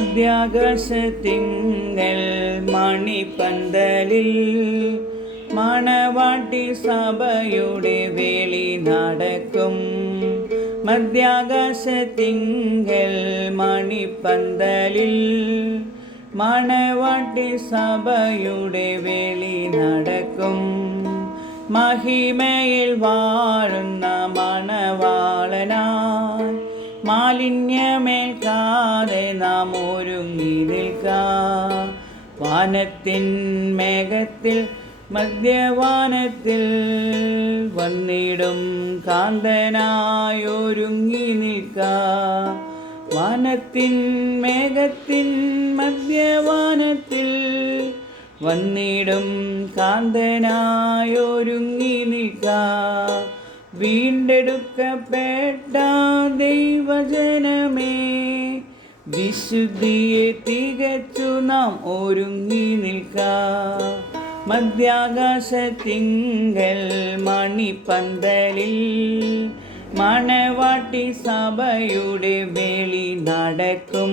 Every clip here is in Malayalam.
മധ്യാകാശത്തിങ്കൽ മണിപ്പന്തലിൽ മണവാട്ടി സഭയുടെ വേളി നടക്കും. മധ്യാകാശത്തിങ്കൽ മണിപ്പന്തലിൽ മണവാട്ടി സഭയുടെ വേളി നടക്കും. മഹിമയിൽ വാഴുന്ന മണവാളനായി മാലിന്യമേൽക്കാതെ നാം ഒരുങ്ങി നിൽക്കാം. വാനത്തിൻ മേഘത്തിൽ മധ്യവാനത്തിൽ വന്നിടും കാന്തനായി ഒരുങ്ങി നിൽക്കാം. വാനത്തിൻ മേഘത്തിൻ മധ്യവാനത്തിൽ വന്നിടും കാന്തനായി ഒരുങ്ങി നിൽക്കാം. വീണ്ടെടുക്കപ്പെട്ട ദൈവജനമേ, വിശുദ്ധിയെ തികച്ചു നാം ഒരുങ്ങി നിൽക്കാം. മധ്യാകാശത്തിങ്കൽ മണിപ്പന്തലിൽ മണവാട്ടി സഭയുടെ വേളി നടക്കും.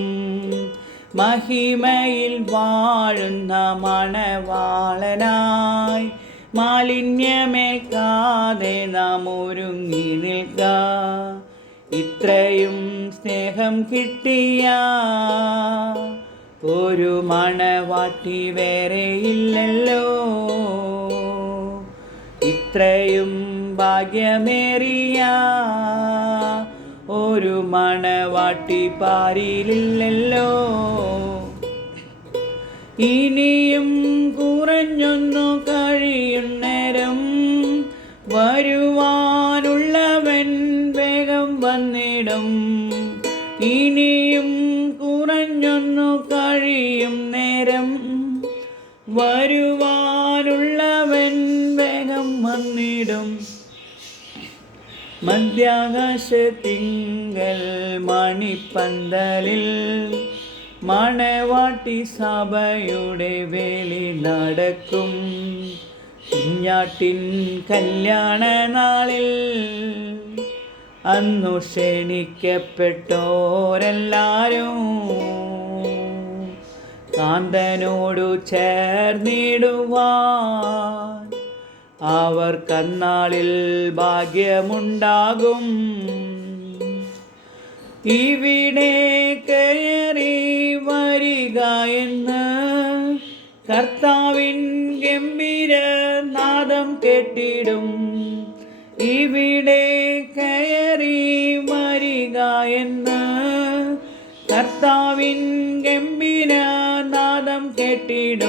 മഹിമയിൽ വാഴുന്ന മണവാളനായി മാലിന്യമേൽക്കാതെ നാം ഒരുങ്ങി നിൽക്കാം. ഇത്രയും സ്നേഹം കിട്ടിയ ഒരു മണവാട്ടി വേറെയില്ലല്ലോ. ഇത്രയും ഭാഗ്യമേറിയ ഒരു മണവാട്ടി പാരിലില്ലല്ലോ. ഇനിയും കുറഞ്ഞൊന്നു കഴിയുന്നേരം വരുവാനുള്ളവൻ വേഗം വന്നിടും. ഇനിയും കുറഞ്ഞൊന്നു കഴിയും നേരം വരുവാനുള്ളവൻ വേഗം വന്നിടും. മധ്യാകാശത്തിങ്കൽ മണിപ്പന്തലിൽ മണവാട്ടി സഭയുടെ വേളി നടക്കും. കുഞ്ഞാട്ടിൻ കല്യാണ നാളിൽ അന്നു ക്ഷണിക്കപ്പെട്ടോരെല്ലാരും കാന്തനോടു ചേർന്നിടുവാൻ അവർക്കന്നാളിൽ ഭാഗ്യമുണ്ടാകും. ഇവിടെ കയറി വരിക എന്ന് കർത്താവിൻ ഗംഭീരനാദം കേട്ടിടും. ഇവിടെ കയറി വരിക എന്ന് കർത്താവിൻ ഗംഭീരനാദം കേട്ടിടും.